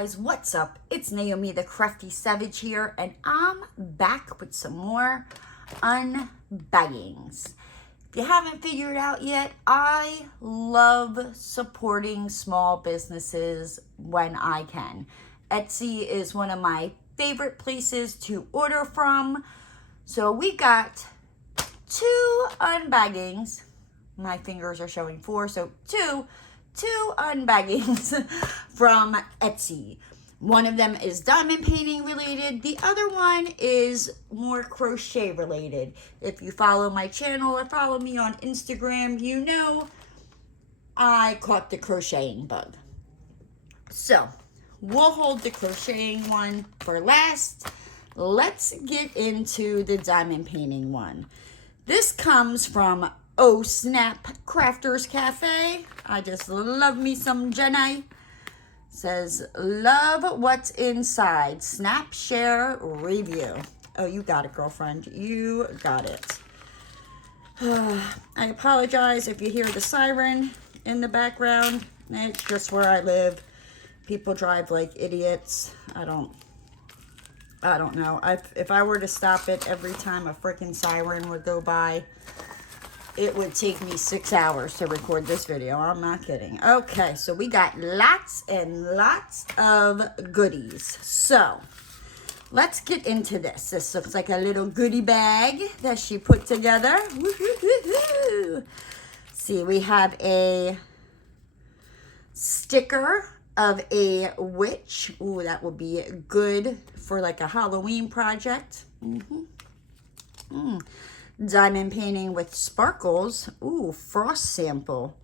guys, what's up? It's Naomi the Crafty Savage here, and I'm back with some more unbaggings. If you haven't figured out yet, I love supporting small businesses when I can. Etsy is one of my favorite places to order from. So we got 2 unbaggings. My fingers are showing 4, so two unbaggings from Etsy. One of them is diamond painting related. The other one is more crochet related. If you follow my channel or follow me on Instagram, you know I caught the crocheting bug. So we'll hold the crocheting one for last. Let's get into the diamond painting one. This comes from Oh Snap Crafters Cafe. I just love me some Jenny. Says, love what's inside. Snap, share, review. Oh, you got it, girlfriend. You got it. I apologize if you hear the siren in the background. It's just where I live. People drive like idiots. I don't know. If I were to stop it every time a freaking siren would go by, it would take me 6 hours to record this video. I'm not kidding. Okay, so we got lots and lots of goodies. So let's get into this. This looks like a little goodie bag that she put together. Woo-hoo-hoo-hoo. See, we have a sticker of a witch. Ooh, that would be good for like a Halloween project. Diamond painting with sparkles. Ooh, frost sample.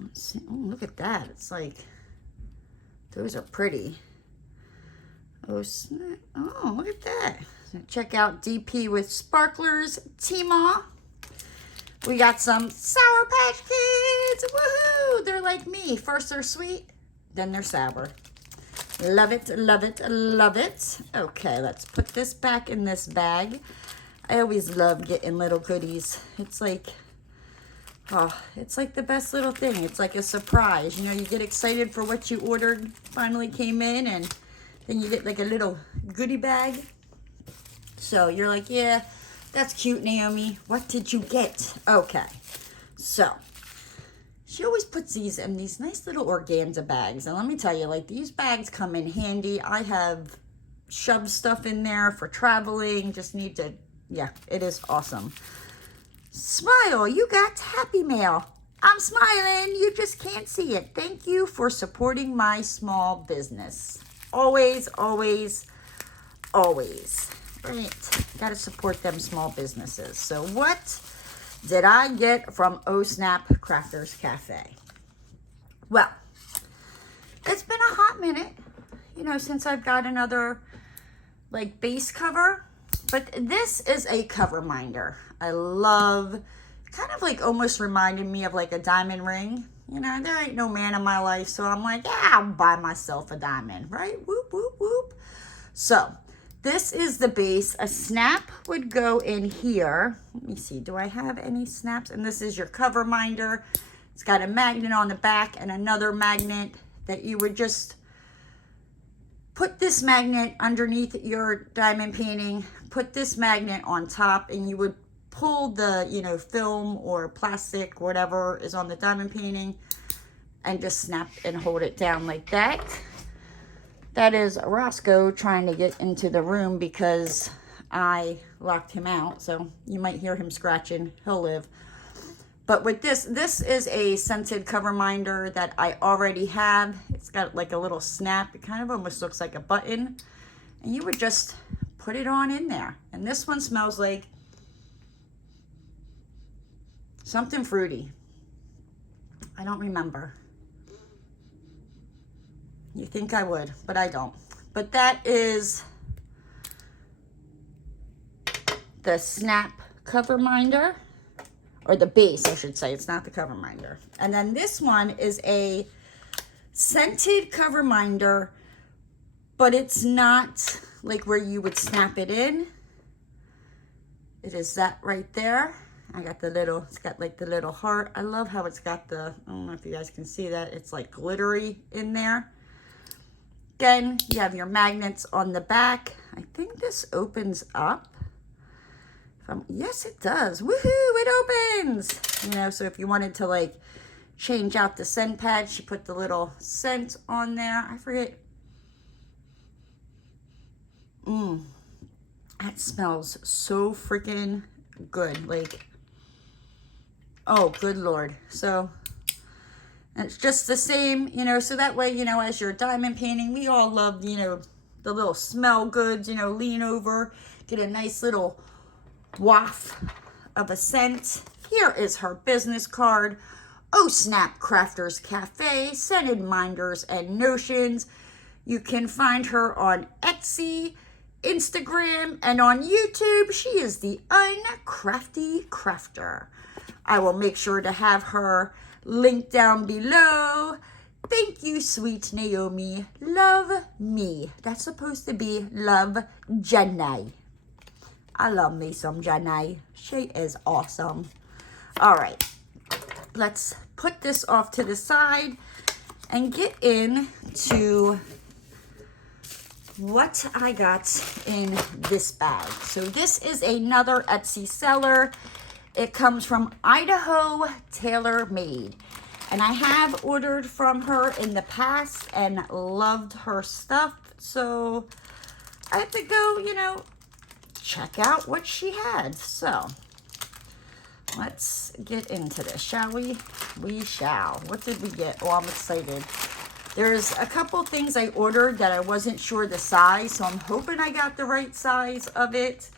Let's see. Oh, look at that. It's like, those are pretty. Oh, snap. Oh, look at that. Check out DP with sparklers. Tima. We got some Sour Patch Kids. Woohoo! They're like me. First they're sweet, then they're sour. Love it, love it, love it. Okay, let's put this back in this bag. I always love getting little goodies. It's like, oh, it's like the best little thing. It's like a surprise. You know, you get excited for what you ordered finally came in, and then you get like a little goodie bag. So you're like, yeah, that's cute, Naomi. What did you get? Okay, so she always puts these in these nice little organza bags. And let me tell you, like, these bags come in handy. I have shoved stuff in there for traveling. Just need to, yeah, it is awesome. Smile, you got Happy Mail. I'm smiling, you just can't see it. Thank you for supporting my small business. Always, always, always. Right, gotta support them small businesses. So what did I get from Oh Snap Crafters Cafe? Well, it's been a hot minute, you know, since I've got another like base cover. But this is a Coverminder. I love, kind of like almost reminded me of like a diamond ring. You know, there ain't no man in my life, so I'm like, yeah, I'll buy myself a diamond, right? Whoop, whoop, whoop. So this is the base. A snap would go in here. Let me see, do I have any snaps? And this is your Coverminder. It's got a magnet on the back and another magnet that you would just put this magnet underneath your diamond painting, put this magnet on top, and you would pull the, you know, film or plastic, whatever is on the diamond painting, and just snap and hold it down like that. That is Roscoe trying to get into the room because I locked him out, so you might hear him scratching. He'll live. But with this is a scented Coverminder that I already have. It's got like a little snap. It kind of almost looks like a button. And you would just put it on in there. And this one smells like something fruity. I don't remember. You think I would, but I don't. But that is the Snap Coverminder. Or the base, I should say. It's not the Coverminder. And then this one is a scented Coverminder, but it's not like where you would snap it in. It is that right there. I got the little, it's got like the little heart. I love how it's got the, I don't know if you guys can see that. It's like glittery in there. Again, you have your magnets on the back. I think this opens up. Yes, it does. Woohoo, it opens. You know, so if you wanted to like change out the scent pad, she put the little scent on there. I forget. That smells so freaking good. Like, oh, good Lord. So it's just the same, you know, so that way, you know, as you're diamond painting, we all love, you know, the little smell goods, you know, lean over, get a nice little waft of a scent. Here is her business card. Oh Snap Crafters Cafe, Scented Minders and Notions. You can find her on Etsy, Instagram, and on YouTube. She is the Uncrafty Crafter. I will make sure to have her link down below. Thank you, sweet Naomi. Love me. That's supposed to be love Jenny. I love me some Jenny. She is awesome. All right. Let's put this off to the side and get into what I got in this bag. So this is another Etsy seller. It comes from Idaho Tailor Made. And I have ordered from her in the past and loved her stuff. So I have to go, you know, check out what she had. So let's get into this, shall we? We shall. What did we get? Oh, I'm excited. There's a couple things I ordered that I wasn't sure the size, so I'm hoping I got the right size of it.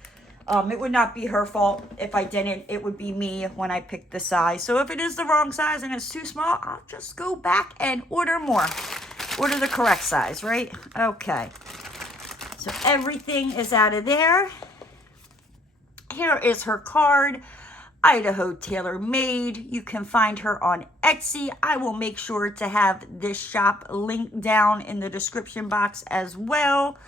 It would not be her fault if I didn't. It would be me when I picked the size. So if it is the wrong size and it's too small, I'll just go back and order more. Order the correct size, right? Okay. So everything is out of there. Here is her card. Idaho Tailor Made. You can find her on Etsy. I will make sure to have this shop linked down in the description box as well.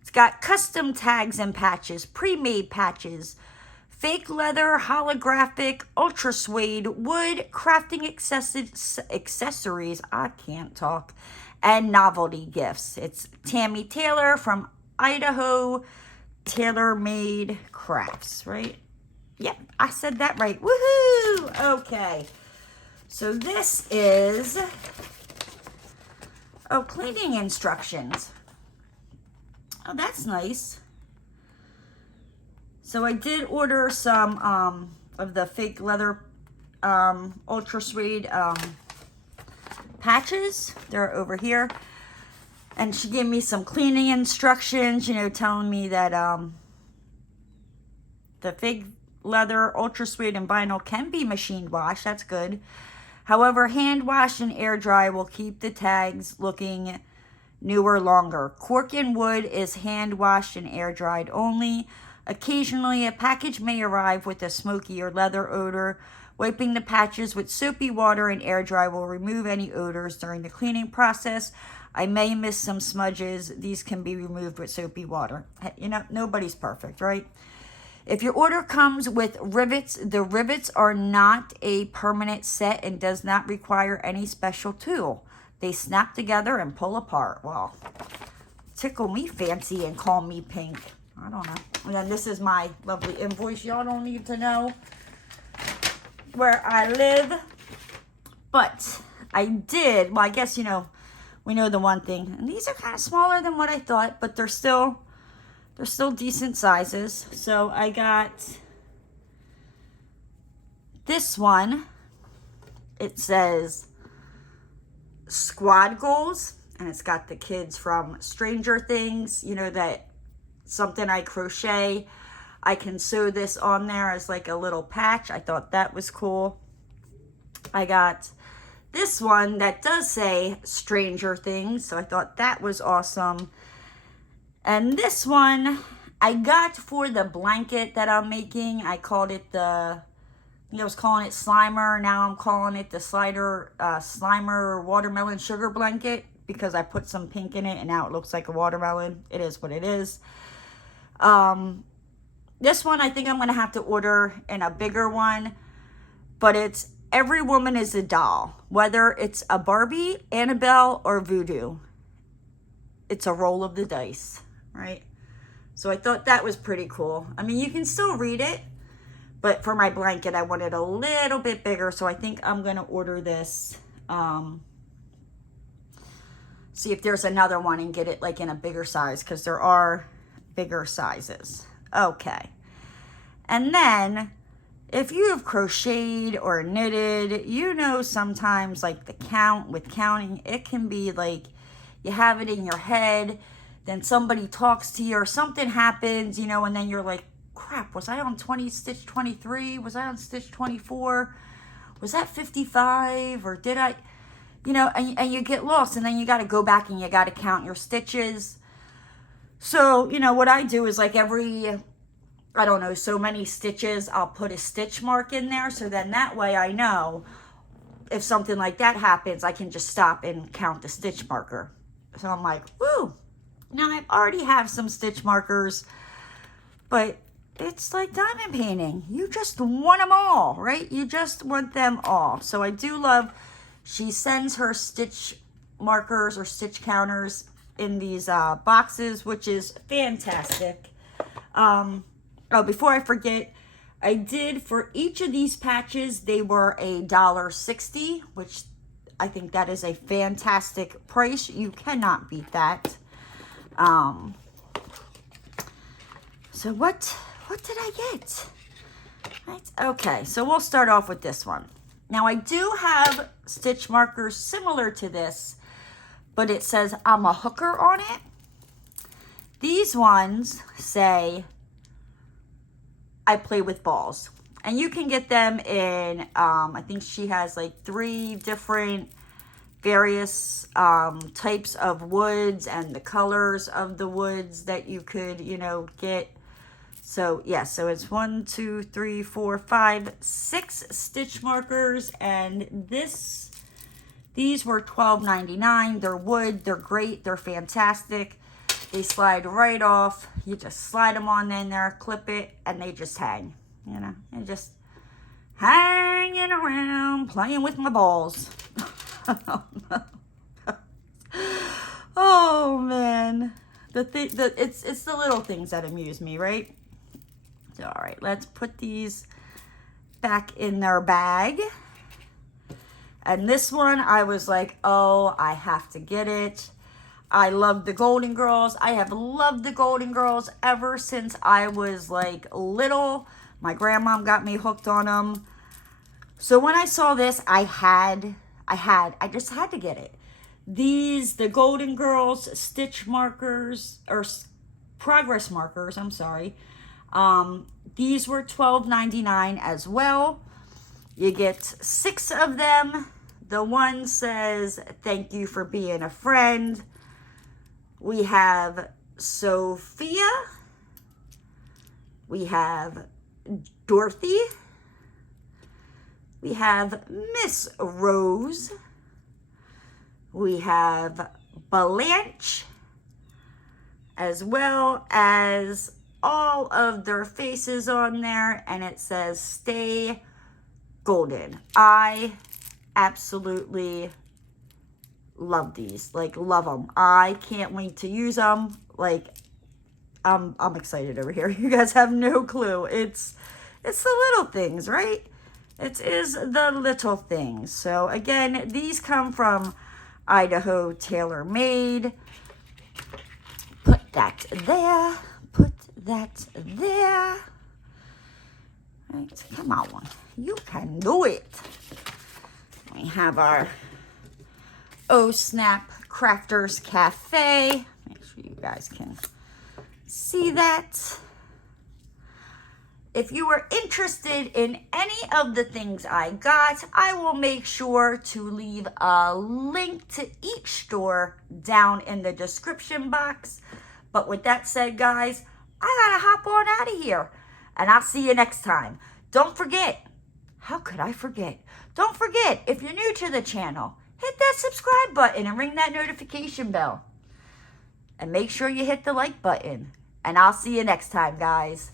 It's got custom tags and patches, pre-made patches, fake leather, holographic, ultra suede, wood, crafting accessories, I can't talk, and novelty gifts. It's Tammy Taylor from Idaho Tailor Made Crafts, right? Yep, I said that right. Woohoo! Okay. So this is, oh, cleaning instructions. Oh, that's nice. So I did order some of the fake leather ultra suede patches. They're over here. And she gave me some cleaning instructions, you know, telling me that the fake leather, ultra suede, and vinyl can be machine washed. That's good. However, hand wash and air dry will keep the tags looking newer longer. Cork and wood is hand washed and air dried only. Occasionally, a package may arrive with a smoky or leather odor. Wiping the patches with soapy water and air dry will remove any odors during the cleaning process. I may miss some smudges. These can be removed with soapy water. You know, nobody's perfect, right? If your order comes with rivets, the rivets are not a permanent set and does not require any special tool. They snap together and pull apart. Well, tickle me fancy and call me pink. I don't know. And then this is my lovely invoice. Y'all don't need to know where I live. But I did, well, I guess, you know, we know the one thing. And these are kind of smaller than what I thought, but they're still decent sizes. So I got this one. It says squad goals, and it's got the kids from Stranger Things, you know, that something I crochet. I can sew this on there as like a little patch. I thought that was cool. I got this one that does say Stranger Things, so I thought that was awesome. And this one I got for the blanket that I'm making. I called it the, I was calling it Slimer. Now I'm calling it the Slimer Watermelon Sugar Blanket because I put some pink in it and now it looks like a watermelon. It is what it is. This one I think I'm going to have to order in a bigger one. But it's Every Woman is a Doll. Whether it's a Barbie, Annabelle, or Voodoo. it's a roll of the dice, right? So I thought that was pretty cool. I mean, you can still read it, but for my blanket, I wanted a little bit bigger, so I think I'm going to order this. See if there's another one and get it like in a bigger size, because there are bigger sizes. Okay. And then, if you have crocheted or knitted, you know sometimes like counting, it can be like you have it in your head, then somebody talks to you or something happens, you know, and then you're like, crap, was I on stitch 23? Was I on stitch 24? Was that 55? Or did I, you know, and you get lost, and then you got to go back and you got to count your stitches. So, you know, what I do is like every, I don't know, so many stitches, I'll put a stitch mark in there. So then that way I know if something like that happens, I can just stop and count the stitch marker. So I'm like, woo. Now I already have some stitch markers, but it's like diamond painting. You just want them all, right? You just want them all. So I do love, she sends her stitch markers or stitch counters in these boxes, which is fantastic. Oh, before I forget, I did, for each of these patches, they were $1.60, which I think that is a fantastic price. You cannot beat that. So what did I get? Right. Okay, so we'll start off with this one. Now I do have stitch markers similar to this, but it says I'm a hooker on it. These ones say I play with balls, and you can get them in, I think she has like 3 different various types of woods and the colors of the woods that you could, you know, get. So yeah, so it's 1, 2, 3, 4, 5, 6 stitch markers, and these were $12.99. They're wood, they're great, they're fantastic. They slide right off. You just slide them on in there, clip it, and they just hang, you know, and just hanging around, playing with my balls. Oh man, it's the little things that amuse me, right? So, all right, let's put these back in their bag. And this one, I was like, oh, I have to get it. I love the Golden Girls. I have loved the Golden Girls ever since I was like little. My grandma got me hooked on them. So when I saw this, I just had to get it. The Golden Girls stitch markers, or progress markers, I'm sorry. These were $12.99 as well. You get 6 of them. The one says, thank you for being a friend. We have Sophia. We have Dorothy. We have Miss Rose. We have Blanche, as well as all of their faces on there, and it says stay golden. I absolutely love these, like love them. I can't wait to use them. Like I'm excited over here. You guys have no clue. It's the little things, right? It is the little things. So again, these come from Idaho Tailor Made. Put that there. Put that there. Right, come on. You can do it. We have our Oh Snap Crafters Cafe. Make sure you guys can see that. If you are interested in any of the things I got, I will make sure to leave a link to each store down in the description box. But with that said, guys, I gotta hop on out of here, and I'll see you next time. Don't forget, how could I forget? Don't forget, if you're new to the channel, hit that subscribe button and ring that notification bell. And make sure you hit the like button. And I'll see you next time, guys.